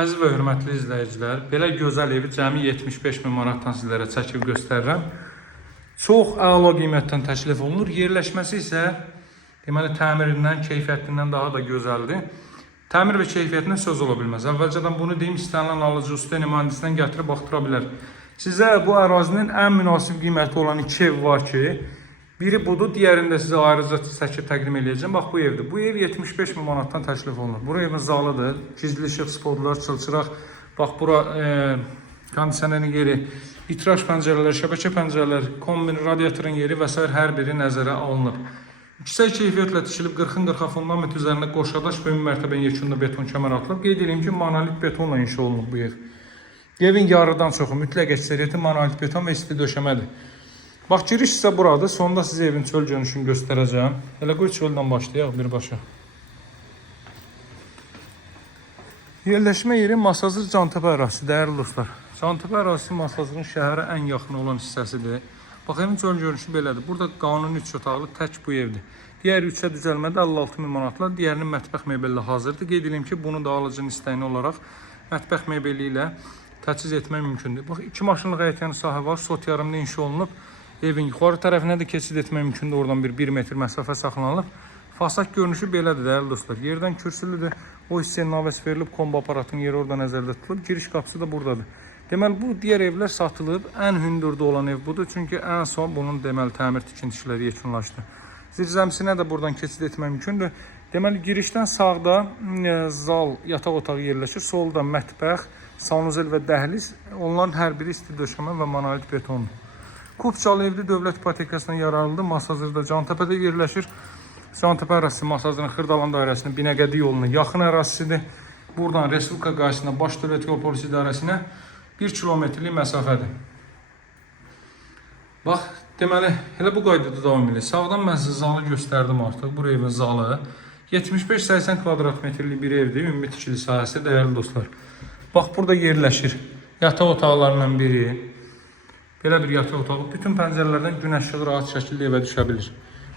Əziz və hörmətli izləyicilər, belə gözəl evi cəmi 75.000 manatdan sizlərə çəkib göstərirəm. Çox əla qiymətdən təklif olunur. Yerləşməsi isə deməli təmirindən, keyfiyyətindən daha da gözəldir. Təmir və keyfiyyətindən söz ola bilməz. Əvvəlcədən bunu deyim, istənilən alıcı usta mühəndisindən gətirib baxdıra bilər. Sizə bu ərazinin ən münasib qiyməti olan iki ev var ki, biri budur, diğerində sizə ayrıca çəkib təqdim edəcəm. Bax, bu evdir. Bu ev 75.000 manatdan təklif olunur. Bura evin zalıdır. Gizli işıq, spotlar, çılçıraq. Bax, bura kondisionerin yeri, vitraj pəncərələr, şəbəkə pəncərələr, kombin, radiatorun yeri və s. hər biri nəzərə alınıb. Yüksək keyfiyyətlə tikilib 40-40 fundament üzərində qoşadaş və ümumi mərtəbənin yekunda beton kəmər atılıb. Qeyd edeyim ki, monolit betonla inşa olunub bu ev. Evin yarıdan çoxu mütləq əksəriyyəti monolit beton və isti döşəmədir. Bax, giriş isə buradır. Sonunda sizə evin çöl görünüşünü göstərəcəm. Elə qoy çöldən başlayaq birbaşa. Yerləşmə yeri Masazır Cantəpə ərazisi, dəyərli dostlar. Cantəpə ərazisi Masazırın şəhərə ən yaxın olan hissəsidir. Bax, evin çöl görünüşü belədir. Burada qanuni 3 otaqlı tək bu evdir. Digər 3-ə düzəlmədə 56.000 manatla, digərinin mətbəx mebellə hazırdır. Qeyd edeyim ki, bunu da alıcının istəyini olaraq mətbəx mebeli ilə təchiz etmək mümkündür. Bax, 2 maşınlıq həyətyanı sahə var. Sot yarımda inşa olunub. Evin yuxarı tərəfinə də keçid etmək mümkündür. Oradan 1 metr məsafə saxlanılıb. Fasad görünüşü belədir, dəyərli dostlar. Yerdən kürsülüdür. O hissəyə naves verilib, kombo aparatının yeri orada nəzərdə tutulub. Giriş qapısı da buradadır. Deməli, bu digər evlər satılıb. Ən hündürdə olan ev budur. Çünki ən son bunun deməli təmir tikinti işləri yekunlaşdı. Zirzəmisinə də buradan keçid etmək mümkündür. Deməli, girişdən sağda zal, yataq otağı yerləşir. Solda mətbəx, sanuzel və dəhliz. Onların hər biri isti döşəmə və monolit betondur. Kupçalı evli dövlət ipotekasından yararlıdır. Masazırda Cantəpədə yerləşir. Cantəpə ərazisi Masazırın Xırdalan dairəsinin Binəqədi yoluna yaxın ərazisidir. Buradan Respublika qarşısına Baş Dövlət Yol Polisi İdarəsinə 1 kilometrlik məsafədir. Bax, deməli, elə bu qaydada davam edir. Sağdan mən sizə zalı göstərdim artıq. Bu evin zalı 75-80 kvadrat metrlik bir evdir. Ümumi tikili sahəsi, dəyərli dostlar. Bax, burada yerləşir yataq otaqlarından biri. Belə bir yataq otağı. Bütün pəncərələrdən günəş işığı rahat şəkildə evə düşə bilir.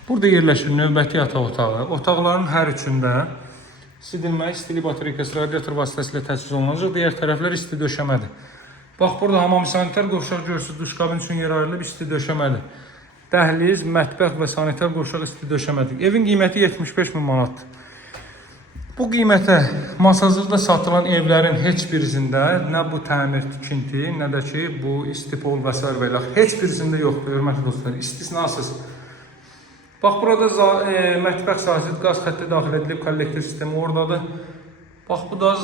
Burada yerləşir növbəti yataq otağı. Otaqların hər üçündə isidilmə, istilik batareyası, radiator vasitəsilə təchiz olunacaq. Digər tərəflər isti döşəmədir. Bax, burada hamam sanitar qovşaq görürsünüz. Duşqabin üçün yer ayrılıb isti döşəmədir. Dəhliz, mətbəx və sanitar qovşaq isti döşəmədir. Evin qiyməti 75.000 manatdır. Bu qiymətə Masazırda satılan evlərin heç birisində nə bu təmir tikinti, nə də ki bu istipol və s. və heç birisində yoxdur, hörmətli dostlar, istisnasız. Bax, burada mətbəx sahəsi, qaz xətti daxil edilib, kollektor sistemi oradadır. Bax, bu da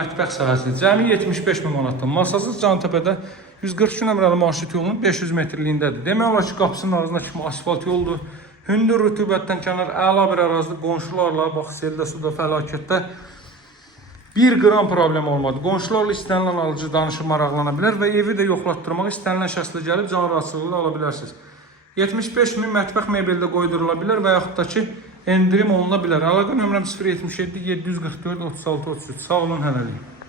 mətbəx sahəsi. Cəmi 75.000 manatdır. Masazır Cantəpədə 142 nömrəli marşrut yolunun 500 metrliyindədir. Demək olar ki, qapısının ağzına kimi asfalt yoldur. Hündür rütubətdən kənar əla bir ərazidə qonşularla, bax, seldə, suda, fəlakətdə 1 qram problem olmadı. Qonşularla istənilən alıcı danışıb maraqlana bilər və evi də yoxlatdırmaq istənilən şəxslə gəlib can rahatsızlığı ala bilərsiniz. 75.000 mətbəx mebeldə qoydurula bilər və yaxud da ki, endirim oluna bilər. Əlaqə nömrəm 077 744 36 33. Sağ olun, hələlik.